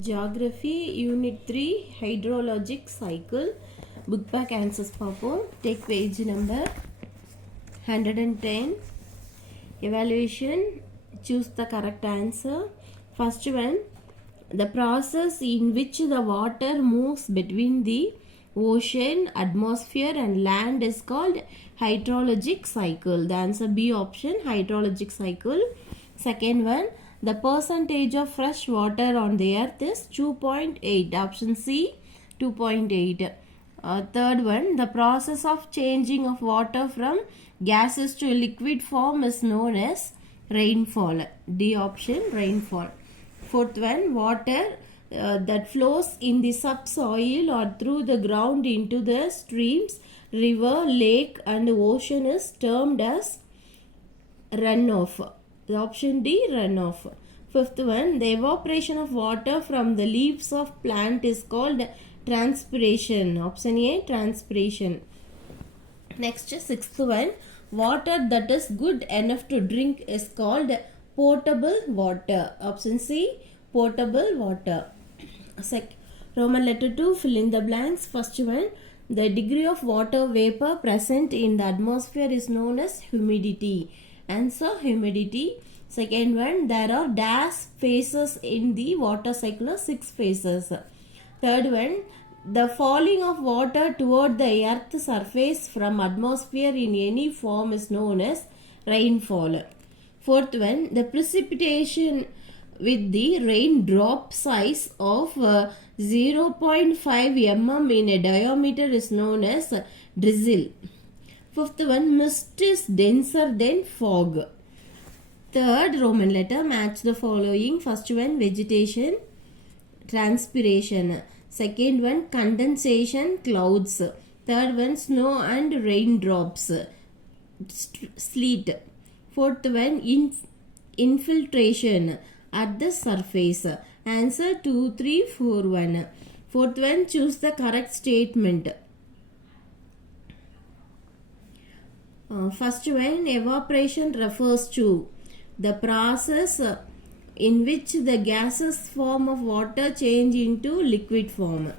Geography Unit 3 Hydrologic Cycle Book back answers பார்ப்போம். Take page number 110. Evaluation. Choose the correct answer. First one, the process in which the water moves between the ocean, atmosphere and land is called hydrologic cycle. The answer B option, hydrologic cycle. Second one, the percentage of fresh water on the earth is 2.8. Option C, 2.8. Third one, the process of changing of water from gases to liquid form is known as rainfall. D option, rainfall. Fourth one, water that flows in the subsoil or through the ground into the streams, river, lake and ocean is termed as runoff. The option D, runoff. Fifth one, the evaporation of water from the leaves of plant is called transpiration. Option A, transpiration. Next, sixth one, water that is good enough to drink is called potable water. Option C, potable water. Roman letter 2, fill in the blanks. First one, the degree of water vapor present in the atmosphere is known as humidity. Answer, humidity. Second one, there are dash phases in the water cycle, 6 phases. Third one, the falling of water toward the earth surface from atmosphere in any form is known as rainfall. Fourth one, the precipitation with the raindrop size of 0.5 mm in a diameter is known as drizzle. Fifth one, mist is denser than fog. Third Roman letter, match the following. First one, vegetation, transpiration. Second one, condensation, clouds. Third one, snow and raindrops, sleet. Fourth one, infiltration at the surface. Answer 2, 3, 4, 1. Fourth one, choose the correct statement. First one, evaporation refers to the process in which the gaseous form of water change into liquid form.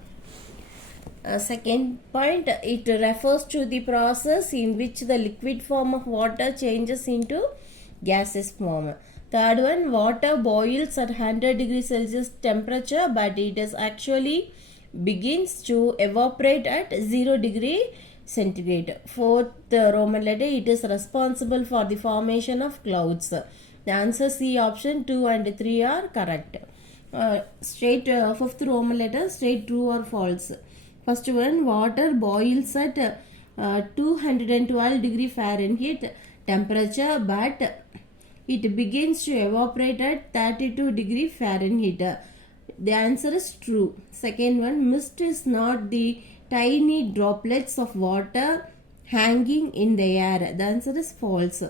Second point, it refers to the process in which the liquid form of water changes into gaseous form. Third one, water boils at 100 degrees Celsius temperature, but it is actually begins to evaporate at 0 degree centigrade. Fourth Roman letter, it is responsible for the formation of clouds. The answer C option, 2 and 3 are correct. Fifth Roman letter, straight true or false. First one, water boils at 212 degree Fahrenheit temperature, but it begins to evaporate at 32 degree Fahrenheit. The answer is true. Second one, mist is not the tiny droplets of water hanging in the air. The answer is false.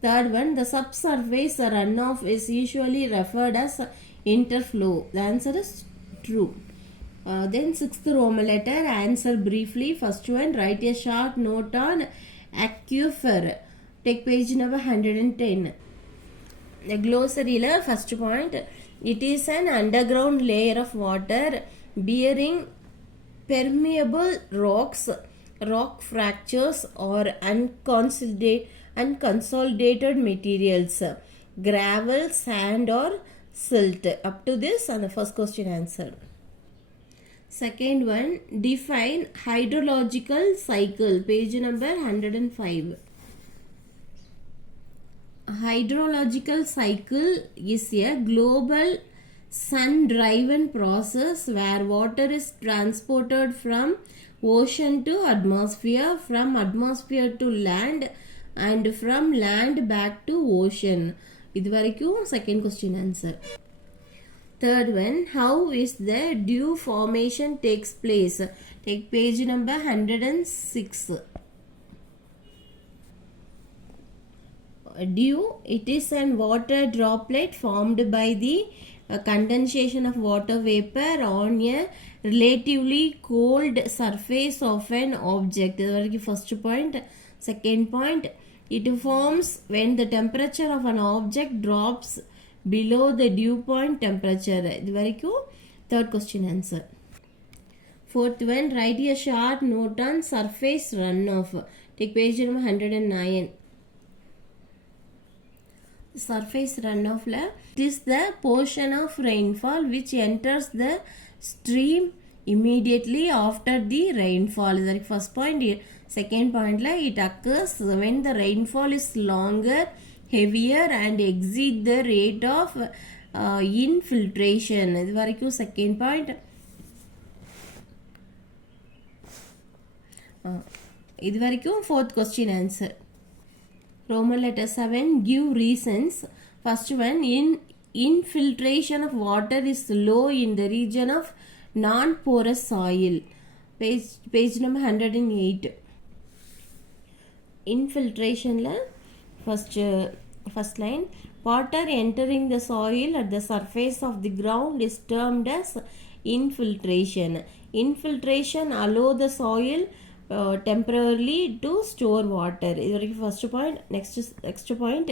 Third one, the subsurface runoff is usually referred as interflow. The answer is true. Then sixth Roman letter, answer briefly. First one, write a short note on aquifer. Take page number 110. The glossary, first point, it is an underground layer of water bearing permeable rocks, rock fractures or unconsolidated materials, gravel, sand or silt. Up to this and the first question answer. Second one, define hydrological cycle. Page number 105. Hydrological cycle is a global sun-driven process where water is transported from ocean to atmosphere, from atmosphere to land and from land back to ocean. இது வரைக்கும் second question answer. Third one, how is the dew formation takes place? Take page number 106. Dew, it is an water droplet formed by the condensation of water vapor on a relatively cold surface of an object. இது வரைக்கும் first point. Second point, it forms when the temperature of an object drops below the dew point temperature. இது வரைக்கும் third question answer. Fourth one, write a short note on surface runoff. Take page number 109. Surface runoff la, it is the portion of rainfall which enters the stream immediately after the rainfall. Is the first point. Second point la, it occurs when the rainfall is longer, heavier and exceed the rate of infiltration. This is second point. This is fourth question answer. Roman letter 7, give reasons. First one, infiltration of water is low in the region of non-porous soil. Page number 108. Infiltration la, first line, water entering the soil at the surface of the ground is termed as infiltration. Infiltration allow the soil temporarily to store water. This is the first point. Next point,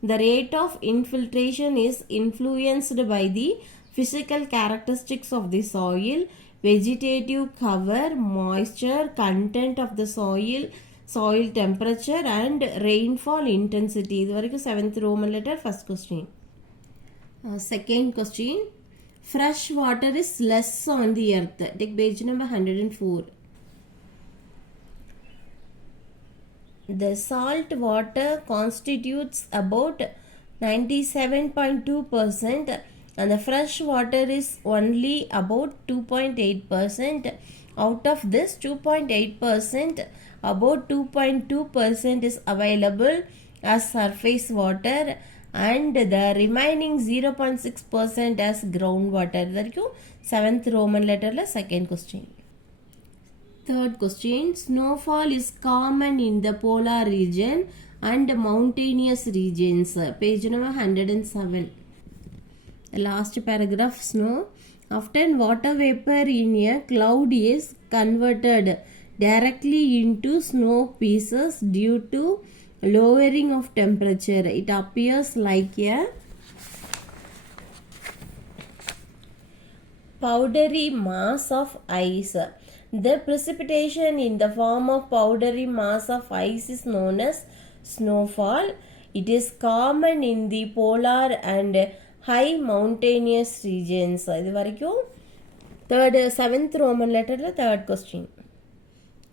the rate of infiltration is influenced by the physical characteristics of the soil, vegetative cover, moisture content of the soil, soil temperature and rainfall intensity. This is 7th Roman letter, first question. Second question, fresh water is less on the earth. Take page number 104. The salt water constitutes about 97.2% and the fresh water is only about 2.8%. Out of this 2.8%, about 2.2% is available as surface water and the remaining 0.6% as groundwater. That is 7th Roman letter la, second question. Third question, snowfall is common in the polar region and mountainous regions. Page number 107. The last paragraph, snow. Often water vapor in a cloud is converted directly into snow pieces due to lowering of temperature. It appears like a powdery mass of ice. The precipitation in the form of powdery mass of ice is known as snowfall. It is common in the polar and high mountainous regions. இது வரைக்கும் third 7th Roman letter la, third question.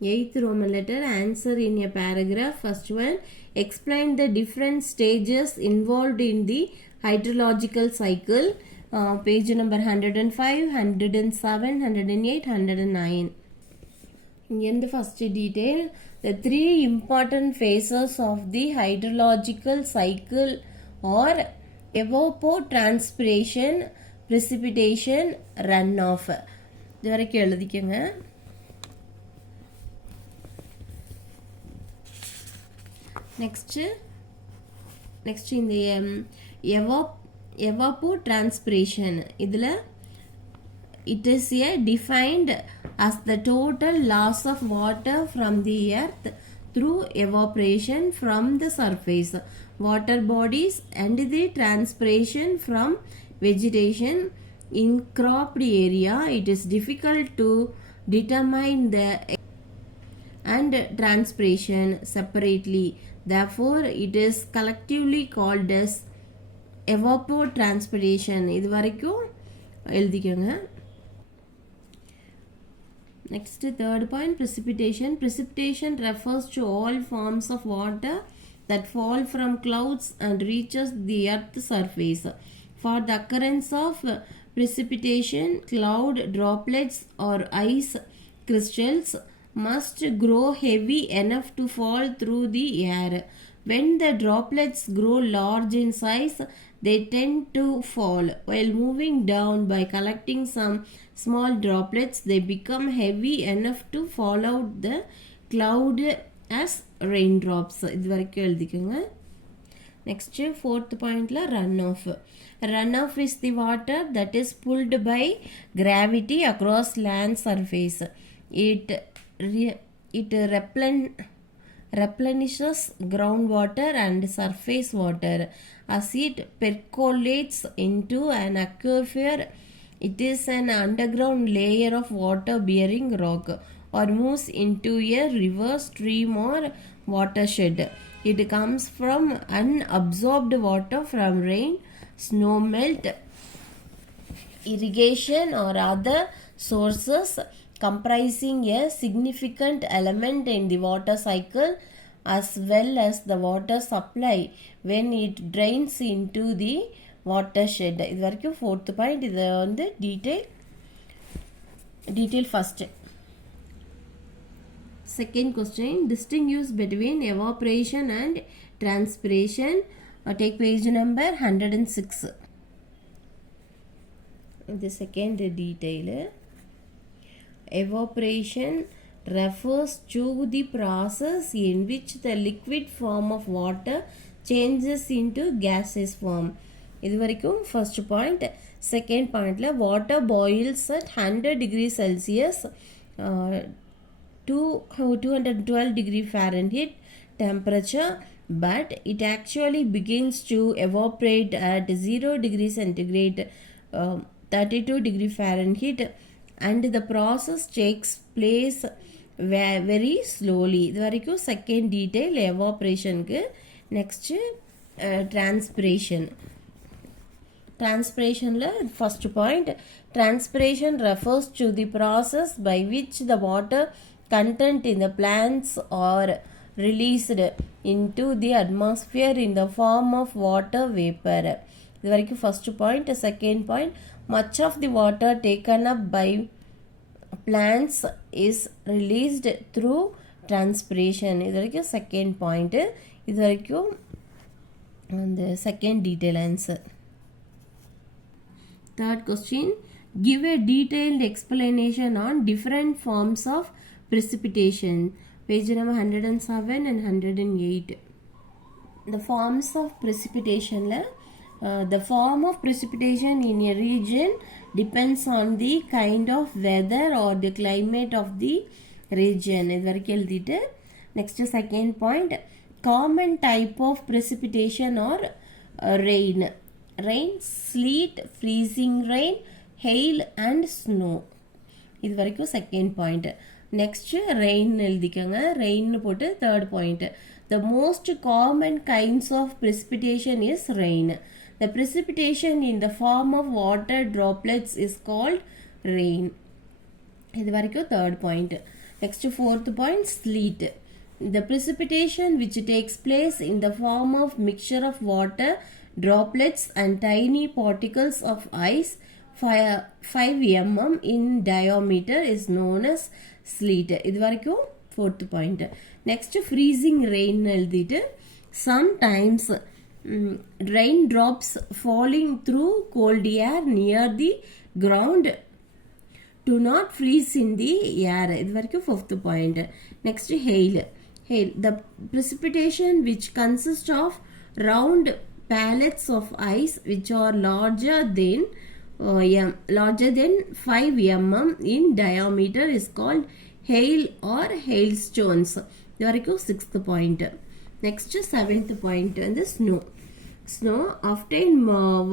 8th Roman letter, answer in a paragraph. First one, explain the different stages involved in the hydrological cycle. Page number 105, 107, 108, 109. In the first detail, the three important phases of the hydrological cycle are evapotranspiration, precipitation, runoff. இது வரைக்கும் எழுதிக்கங்க. next in the evapotranspiration, இதில் it is defined as the total loss of water from the earth through evaporation from the surface, water bodies and the transpiration from vegetation. In cropped area, it is difficult to determine the and transpiration separately. Therefore, it is collectively called as evapotranspiration. இது வரைக்கும் எழுதிக்கங்க. Next, third point, precipitation. Precipitation refers to all forms of water that fall from clouds and reaches the earth's surface. For the occurrence of precipitation, cloud droplets or ice crystals must grow heavy enough to fall through the air. When the droplets grow large in size, they tend to fall. While moving down by collecting some small droplets, they become heavy enough to fall out the cloud as raindrops. இது வரைக்கும் எழுதிக்கோங்க. Next, fourth point la runoff. Runoff is the water that is pulled by gravity across land surface. It replenishes groundwater and surface water as it percolates into an aquifer. It is an underground layer of water bearing rock or moves into a river, stream or watershed. It comes from unabsorbed water from rain, snow melt, irrigation or other sources, comprising a significant element in the water cycle as well as the water supply when it drains into the watershed. இது வரைக்கும் fourth point. இது வந்து detail first. Second question, distinguish between evaporation and transpiration. Take page number 106. The second detail, evaporation refers to the process in which the liquid form of water changes into gaseous form. இது வரைக்கும் first point. Second point la water boils at 100 degrees Celsius to 212 degree Fahrenheit temperature, but it actually begins to evaporate at 0 degree centigrade 32 degree Fahrenheit, and the process takes place very slowly. இது வரைக்கும் second detail evaporation க்கு. Next, transpiration. Transpiration la first point, transpiration refers to the process by which the water content in the plants are released into the atmosphere in the form of water vapor. இது வரைக்கும் first point. Second point, much of the water taken up by plants is released through transpiration. இது வரைக்கும் second point. இது வரைக்கும் the second detail answer. Third question, give a detailed explanation on different forms of precipitation. Page number 107 and 108. The forms of precipitation la, the form of precipitation in a region depends on the kind of weather or the climate of the region. இது வரைக்கும் எழுதிட்டு next second point, common type of precipitation or rain. Rain, sleet, freezing rain, hail and snow. இது வரைக்கும் second point. Next, rain எழுதிக்கங்க. rain போட்டு third point. The most common kinds of precipitation is rain. The precipitation in the form of water droplets is called rain. இது வரைக்கும் third point. Next, fourth point, sleet. The precipitation which takes place in the form of mixture of water droplets and tiny particles of ice 5 mm in diameter is known as sleet. இது வரைக்கும் fourth point. Next, freezing rain எழுதிட்டு sometimes raindrops falling through cold air near the ground do not freeze in the air. இது வரைக்கும் fifth point. Next, hail. The precipitation which consists of round pellets of ice which are larger than 5 mm in diameter is called hail or hailstones. இது வரைக்கும் sixth point. Next, seventh point, and the snow. Snow, often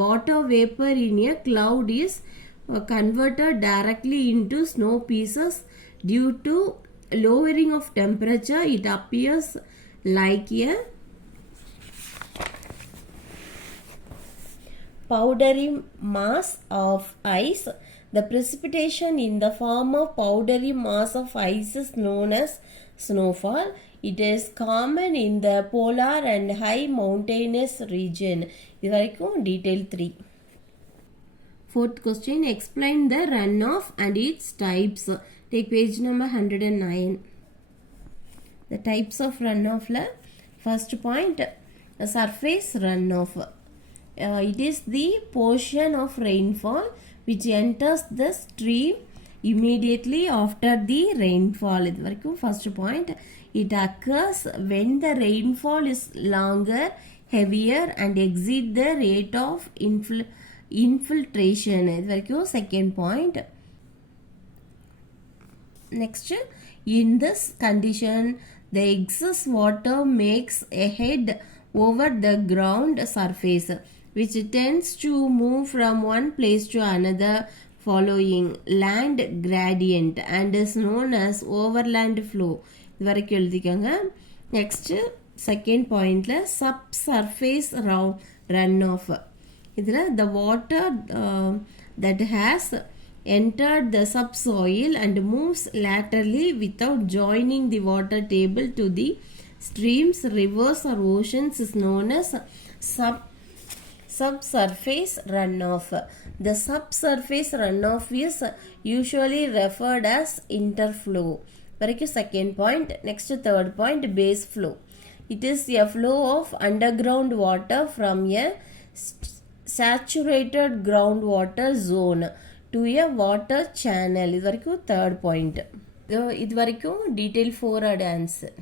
water vapor in a cloud, is converted directly into snow pieces. Due to lowering of temperature, it appears like a powdery mass of ice. The precipitation in the form of powdery mass of ice is known as snowfall. It is common in the polar and high mountainous region. இது வரைக்கும் detail 3. Fourth question, explain the runoff and its types. Take page number 109. The types of runoff la, first point, surface runoff. It is the portion of rainfall which enters the stream immediately after the rainfall. இது வரைக்கும் first point. It occurs when the rainfall is longer, heavier and exceed the rate of infiltration. இது வரைக்கும் second point. Next, in this condition, the excess water makes a head over the ground surface, which tends to move from one place to another following land gradient and is known as overland flow. இது வரைக்கும் எழுதிக்கோங்க. Next, second pointல subsurface runoff. இதில் the water that has entered the subsoil and moves laterally without joining the water table to the streams, rivers or oceans is known as subsurface runoff. The subsurface runoff is usually referred as interflow. Very second point. Next, third point, base flow. It is a flow of underground water from a saturated groundwater zone to a water channel. இது வரைக்கும் third point. இது வரைக்கும் detail 4 answer.